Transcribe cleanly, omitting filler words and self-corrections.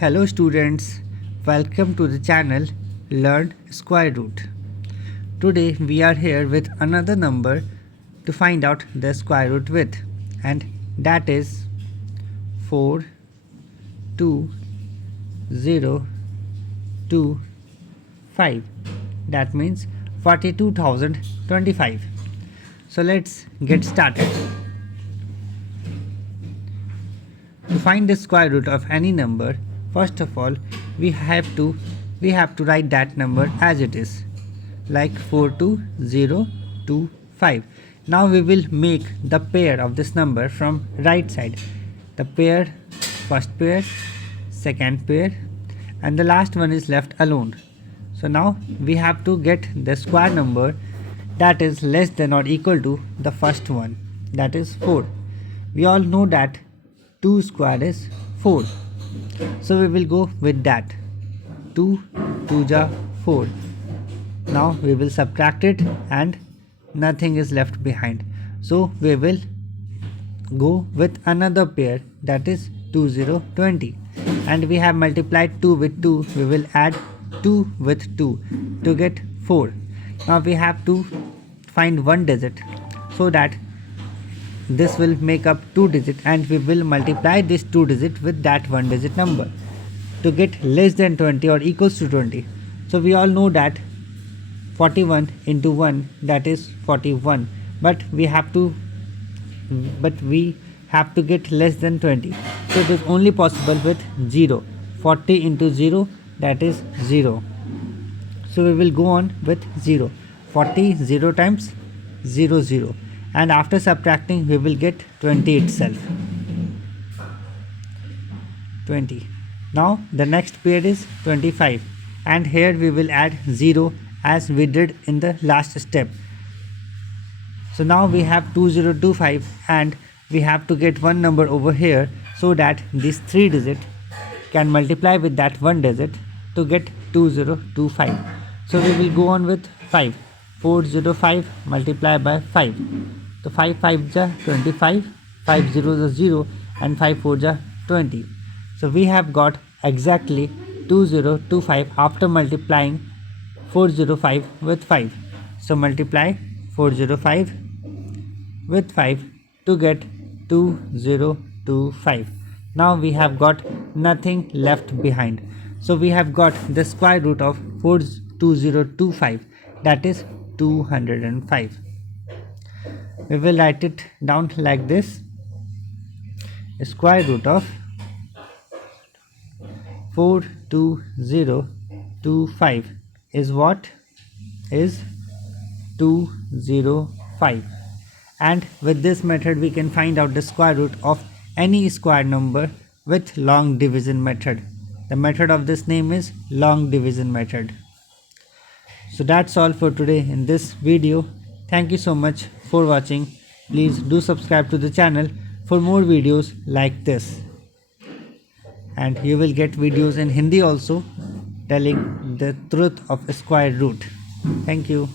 Hello students, welcome to the channel Learn Square Root. Today we are here with another number to find out the square root with, and that is 42025. That means 42,025. So let's get started. To find the square root of any number, first of all we have to write that number as it is, like 42025. Now we will make the pair of this number from right side. The pair, first pair, second pair, and the last one is left alone. So now we have to get the square number that is less than or equal to the first one, that is 4. We all know that 2 square is 4. So we will go with that. 2 2 ja 4. Now we will subtract it and nothing is left behind. So we will go with another pair, that is 2020. And we have multiplied 2 with 2. We will add 2 with 2 to get 4. Now we have to find one digit so that this will make up 2 digits, and we will multiply this 2 digit with that 1 digit number to get less than 20 or equals to 20. So we all know that 41 into 1, that is 41, but we have to get less than 20. So it is only possible with 0. 40 into 0, that is 0. So we will go on with 0. 40 0 times 0 0, and after subtracting we will get 20 itself. 20. Now the next pair is 25, and here we will add 0 as we did in the last step. So now we have 2025, and we have to get one number over here so that this 3 digit can multiply with that 1 digit to get 2025. So we will go on with 5. 405 multiplied by 5. So 5 5 ja 25, 5 0 is 0, and 5 4 ja 20. So we have got exactly 2025 after multiplying 405 with 5. So multiply 405 with 5 to get 2025. Now we have got nothing left behind. So we have got the square root of 42025, that is 205. We will write it down like this. Square root of 42025 is what? Is 205. And with this method we can find out the square root of any square number with long division method. The method of this name is long division method. So that's all for today in this video. Thank you so much for watching. Please do subscribe to the channel for more videos like this. And you will get videos in Hindi also telling the truth of square root. Thank you.